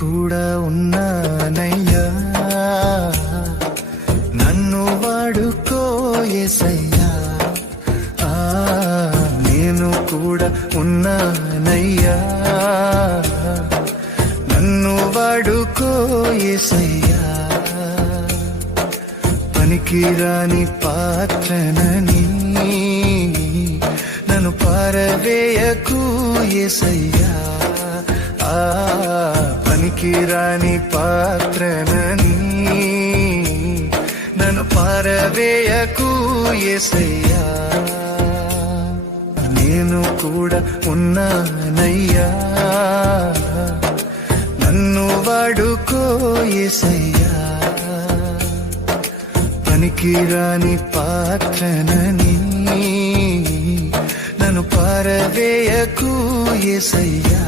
కూడా ఉన్నానయ్యా, నన్ను వాడుకో యేసయ్యా. నేను కూడా ఉన్నానయ్యా, నన్ను వాడుకో యేసయ్యా. పనికిరాని పాత్రనని నన్ను పారవేయకు యేసయ్యా. పనికిరాని పాత్రనని నన్ను పారవేయకు యేసయ్యా. నేను కూడా ఉన్నానయ్యా, నన్ను వాడుకో యేసయ్యా. పనికిరాని పాత్రనని నన్ను పారవేయకు యేసయ్యా.